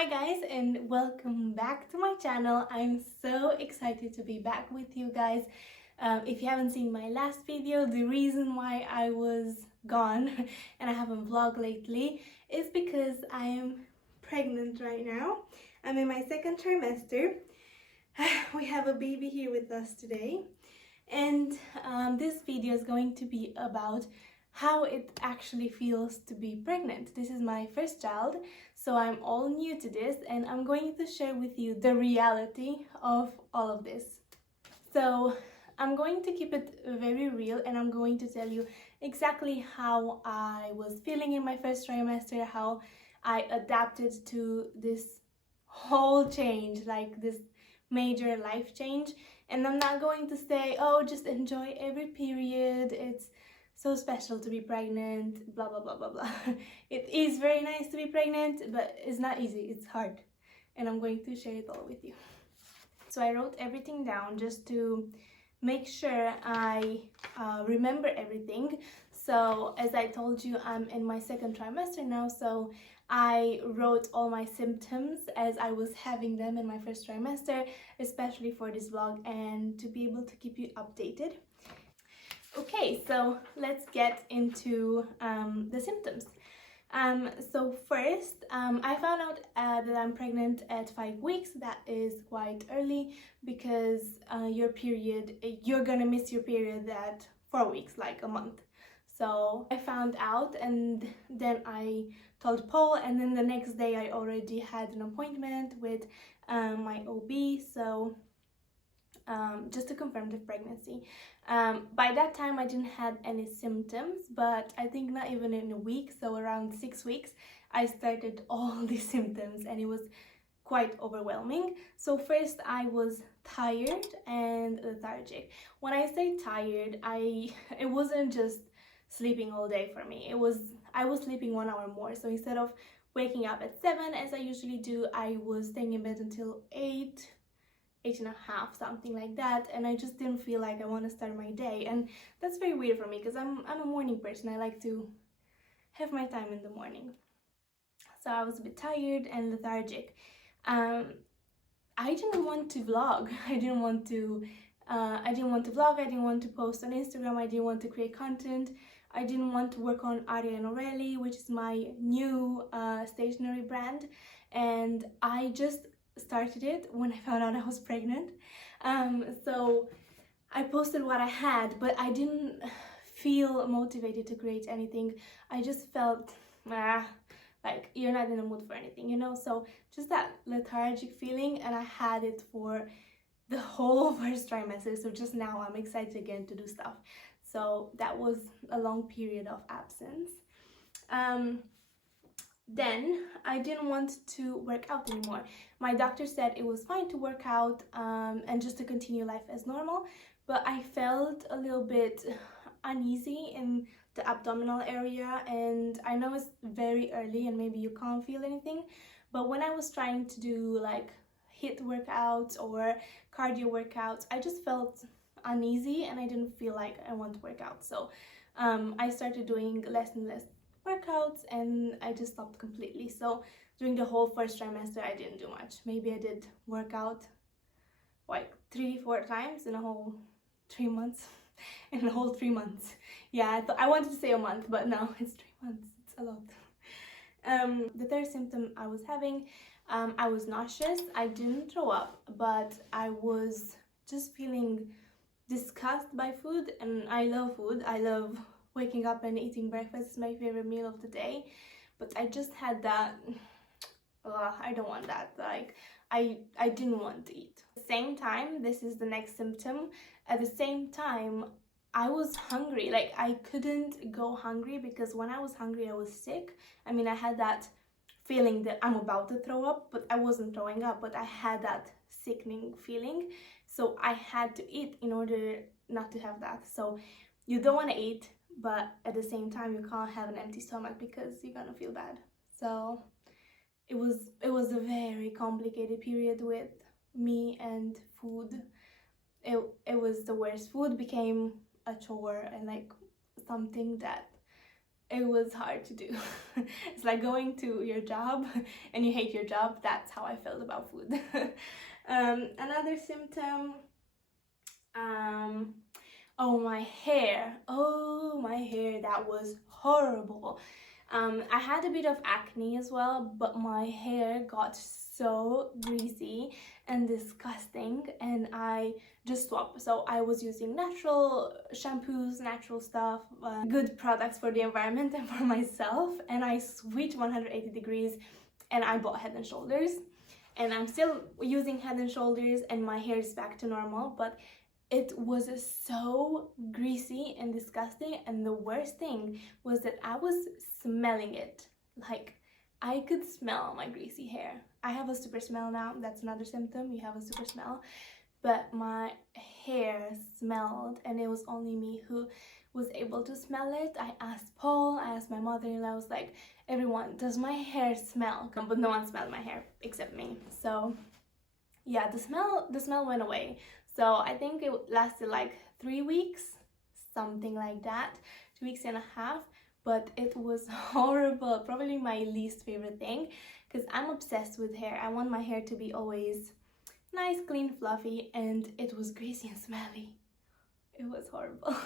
Hi guys, and welcome back to my channel. I'm so excited to be back with you guys. If you haven't seen my last video, the reason why I was gone and I haven't vlogged lately is because I am pregnant right now. I'm in my second trimester. We have a baby here with us today, and this video is going to be about how it actually feels to be pregnant. This is my first child, so I'm all new to this, and I'm going to share with you the reality of all of this. So I'm going to keep it very real, and I'm going to tell you exactly how I was feeling in my first trimester, how I adapted to this whole change, like this major life change. And I'm not going to say, oh, just enjoy every period, it's so special to be pregnant, blah blah blah blah blah. It is very nice to be pregnant, but it's not easy, it's hard, and I'm going to share it all with you. So I wrote everything down just to make sure I remember everything. So as I told you, I'm in my second trimester now, so I wrote all my symptoms as I was having them in my first trimester, especially for this vlog and to be able to keep you updated. Okay, so let's get into the symptoms. So first, I found out that I'm pregnant at 5 weeks. That is quite early because you're gonna miss your period at 4 weeks, like a month. So I found out, and then I told Paul, and then the next day I already had an appointment with my OB. So just to confirm the pregnancy. By that time I didn't have any symptoms, but I think not even in a week, so around 6 weeks, I started all these symptoms, and it was quite overwhelming. So first I was tired and lethargic. When I say tired, it wasn't just sleeping all day for me. I was sleeping 1 hour more. So instead of waking up at 7 as I usually do, I was staying in bed until 8:30, something like that, and I just didn't feel like I want to start my day. And that's very weird for me because I'm a morning person. I like to have my time in the morning. So I was a bit tired and lethargic. I didn't want to vlog. I didn't want to vlog. I didn't want to post on Instagram. I didn't want to create content. I didn't want to work on Aria and Aureli, which is my new stationery brand, and I just started it when I found out I was pregnant. So I posted what I had, but I didn't feel motivated to create anything. I just felt like you're not in the mood for anything, you know? So just that lethargic feeling, and I had it for the whole first trimester. So just now I'm excited again to do stuff. So that was a long period of absence. Then I didn't want to work out anymore. My doctor said it was fine to work out and just to continue life as normal, but I felt a little bit uneasy in the abdominal area, and I know it's very early and maybe you can't feel anything, but when I was trying to do like HIIT workouts or cardio workouts, I just felt uneasy and I didn't feel like I want to work out. So I started doing less and less workouts, and I just stopped completely. So during the whole first trimester I didn't do much. Maybe I did workout like 3-4 times in a whole 3 months. In a whole 3 months. Yeah, I wanted to say a month, but no, it's 3 months. It's a lot. The third symptom I was having, I was nauseous. I didn't throw up, but I was just feeling disgusted by food, and I love food. I love waking up and eating breakfast. Is my favorite meal of the day, but I just had that I don't want that. Like I didn't want to eat. At the same time, this is the next symptom, at the same time I was hungry. Like I couldn't go hungry because when I was hungry I was sick. I mean, I had that feeling that I'm about to throw up, but I wasn't throwing up, but I had that sickening feeling, so I had to eat in order not to have that. So you don't want to eat, but at the same time you can't have an empty stomach because you're gonna feel bad. So it was a very complicated period with me and food. It was the worst. Food became a chore and like something that it was hard to do. It's like going to your job and you hate your job. That's how I felt about food. Another symptom, um, oh, my hair. Oh, my hair, that was horrible. I had a bit of acne as well, but my hair got so greasy and disgusting, and I just swapped. So I was using natural shampoos, natural stuff, good products for the environment and for myself, and I switched 180 degrees and I bought Head and Shoulders. And I'm still using Head and Shoulders and my hair is back to normal, but it was so greasy and disgusting, and the worst thing was that I was smelling it. Like, I could smell my greasy hair. I have a super smell now. That's another symptom. You have a super smell. But my hair smelled, and it was only me who was able to smell it. I asked Paul, I asked my mother-in-law, I was like, everyone, does my hair smell? But no one smelled my hair except me. So yeah, the smell went away. So I think it lasted like 3 weeks, something like that, 2 weeks and a half, but it was horrible. Probably my least favorite thing, because I'm obsessed with hair. I want my hair to be always nice, clean, fluffy, and it was greasy and smelly. It was horrible.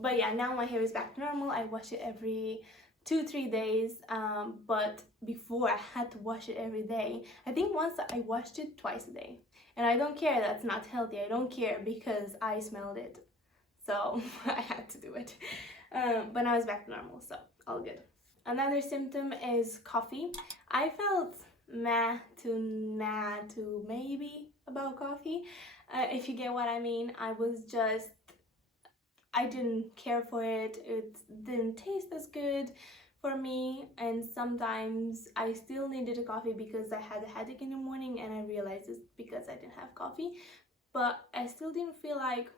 But yeah, now my hair is back to normal. I wash it every 2-3 days, but before I had to wash it every day. I think once I washed it twice a day, and I don't care, that's not healthy. I don't care because I smelled it, so I had to do it. But now it's back to normal, so all good. Another symptom is coffee. I felt meh to maybe about coffee, if you get what I mean. I didn't care for it. It didn't taste as good for me, and sometimes I still needed a coffee because I had a headache in the morning, and I realized it's because I didn't have coffee. But I still didn't feel like,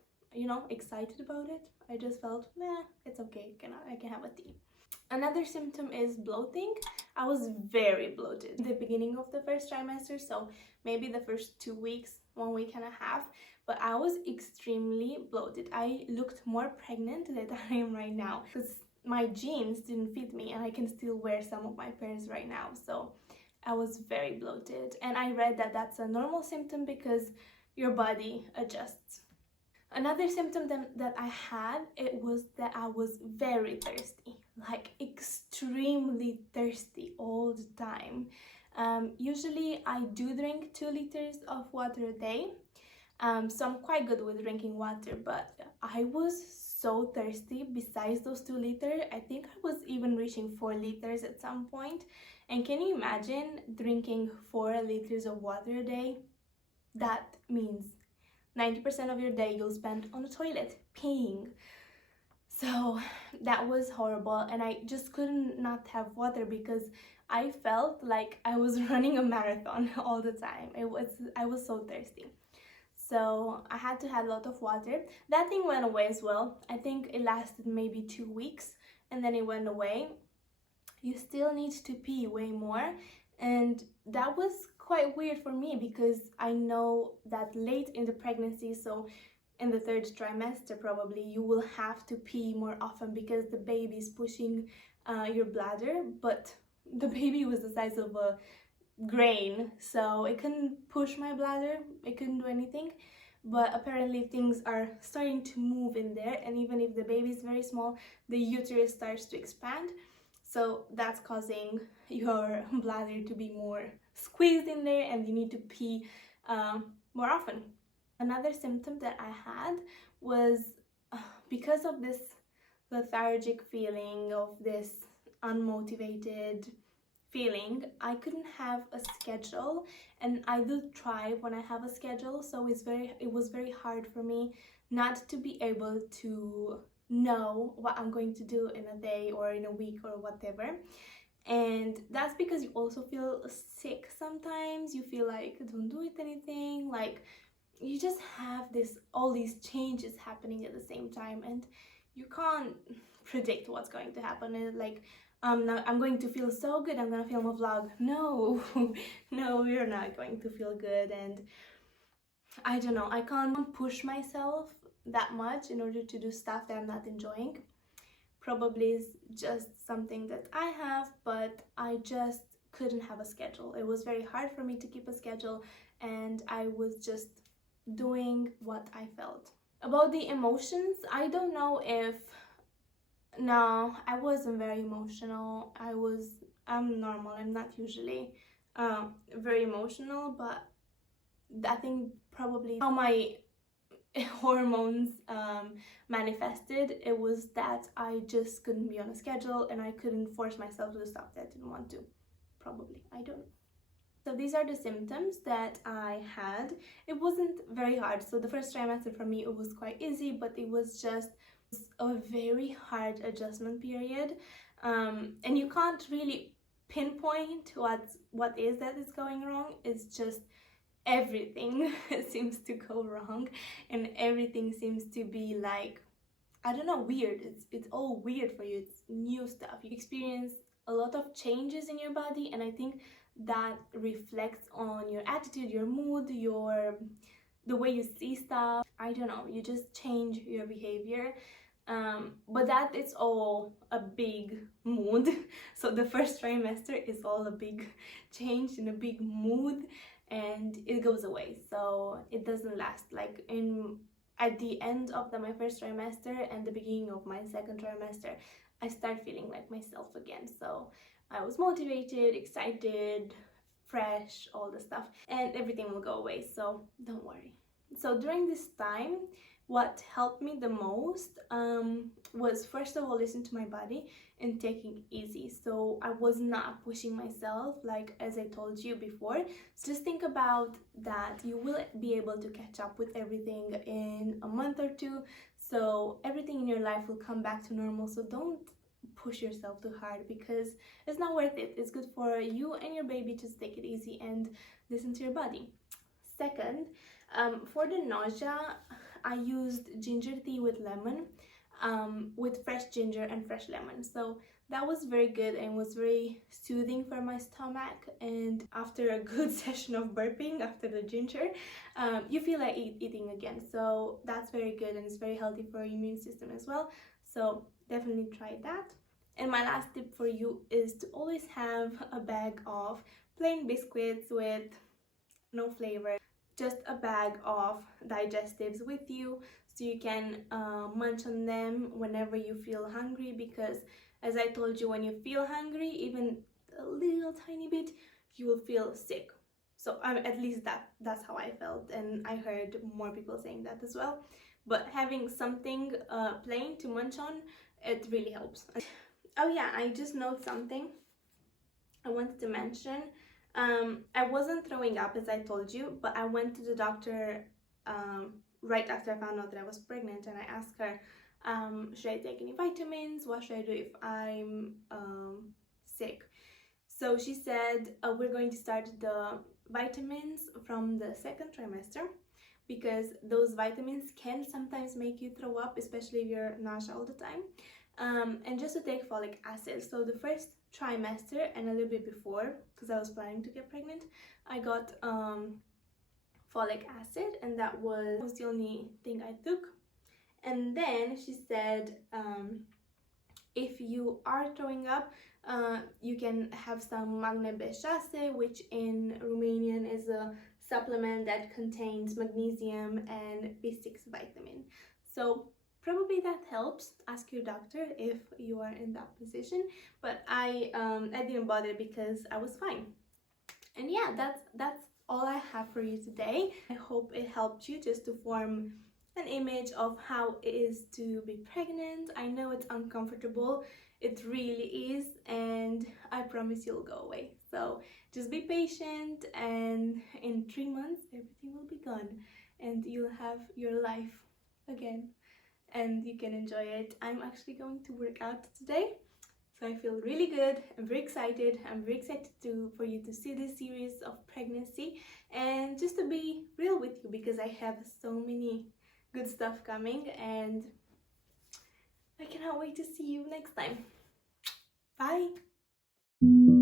excited about it. I just felt, nah, it's okay, I can have a tea. Another symptom is bloating. I was very bloated the beginning of the first trimester, so maybe the first 2 weeks, 1 week and a half, but I was extremely bloated. I looked more pregnant than I am right now because my jeans didn't fit me, and I can still wear some of my pairs right now. So I was very bloated, and I read that that's a normal symptom because your body adjusts. Another symptom that I had, it was that I was very thirsty, like extremely thirsty all the time. Usually I do drink 2 liters of water a day, so I'm quite good with drinking water, but I was so thirsty. Besides those 2 liters, I think I was even reaching 4 liters at some point. And can you imagine drinking 4 liters of water a day? That means 90% of your day you'll spend on the toilet peeing. So that was horrible, and I just couldn't not have water because I felt like I was running a marathon all the time. I was so thirsty. So I had to have a lot of water. That thing went away as well. I think it lasted maybe 2 weeks and then it went away. You still need to pee way more, and that was quite weird for me because I know that late in the pregnancy, so in the 3rd trimester probably, you will have to pee more often because the baby is pushing your bladder, but the baby was the size of a grain, so it couldn't push my bladder, it couldn't do anything. But apparently things are starting to move in there, and even if the baby is very small, the uterus starts to expand, so that's causing your bladder to be more squeezed in there, and you need to pee more often. Another symptom that I had was because of this lethargic feeling, of this unmotivated feeling, I couldn't have a schedule, and I do thrive when I have a schedule, so it was very hard for me not to be able to know what I'm going to do in a day or in a week or whatever. And that's because you also feel sick sometimes. You feel like don't do it anything, like you just have all these changes happening at the same time, and you can't predict what's going to happen. Like, I'm going to feel so good, I'm gonna film a vlog. No, no, you're not going to feel good, and I don't know, I can't push myself that much in order to do stuff that I'm not enjoying. probably is just something that I have, but I just couldn't have a schedule. It was very hard for me to keep a schedule, and I was just doing what I felt. About the emotions, I don't know if... No, I wasn't very emotional. I'm normal. I'm not usually very emotional, but I think probably how my hormones manifested, it was that I just couldn't be on a schedule and I couldn't force myself to do stuff that I didn't want to. Probably, I don't know. So these are the symptoms that I had. It wasn't very hard. So the first trimester for me, it was quite easy, but it was just a very hard adjustment period. And you can't really pinpoint what is that is going wrong. It's just everything seems to go wrong, and everything seems to be like, I don't know, weird. It's all weird for you. It's new stuff. You experience a lot of changes in your body, and I think that reflects on your attitude, your mood, the way you see stuff. I don't know, you just change your behavior. But that is all a big mood. So the first trimester is all a big change in a big mood, and it goes away. So it doesn't last. Like at the end of my first trimester and the beginning of my second trimester, I start feeling like myself again. So I was motivated, excited, fresh, all the stuff, and everything will go away, so don't worry. So during this time, what helped me the most was, first of all, listen to my body and taking it easy. So I was not pushing myself, like as I told you before. So just think about that. You will be able to catch up with everything in a month or two. So everything in your life will come back to normal. So don't push yourself too hard, because it's not worth it. It's good for you and your baby. Just take it easy and listen to your body. Second, for the nausea, I used ginger tea with lemon, with fresh ginger and fresh lemon. So that was very good and was very soothing for my stomach. And after a good session of burping after the ginger, you feel like eating again. So that's very good, and it's very healthy for your immune system as well. So definitely try that. And my last tip for you is to always have a bag of plain biscuits with no flavor, just a bag of digestives with you, so you can munch on them whenever you feel hungry. Because as I told you, when you feel hungry, even a little tiny bit, you will feel sick. So at least that's how I felt, and I heard more people saying that as well. But having something plain to munch on, it really helps. Oh yeah, I just noted something I wanted to mention. I wasn't throwing up, as I told you, but I went to the doctor right after I found out that I was pregnant, and I asked her, should I take any vitamins? What should I do if I'm sick? So she said, we're going to start the vitamins from the second trimester, because those vitamins can sometimes make you throw up, especially if you're nauseous all the time. And just to take folic acid. So the first trimester and a little bit before, because I was planning to get pregnant, I got folic acid, and that was the only thing I took. And then she said, if you are throwing up, you can have some magne beșase, which in Romanian is a supplement that contains magnesium and B6 vitamin. So probably that helps. Ask your doctor if you are in that position, but I didn't bother because I was fine. And yeah, that's all I have for you today. I hope it helped you just to form an image of how it is to be pregnant. I know it's uncomfortable, it really is, and I promise you'll go away. So just be patient, and in 3 months everything will be gone and you'll have your life again and you can enjoy it. I'm actually going to work out today, so I feel really good. I'm very excited. I'm very excited for you to see this series of pregnancy, and just to be real with you, because I have so many good stuff coming, and I cannot wait to see you next time. Bye!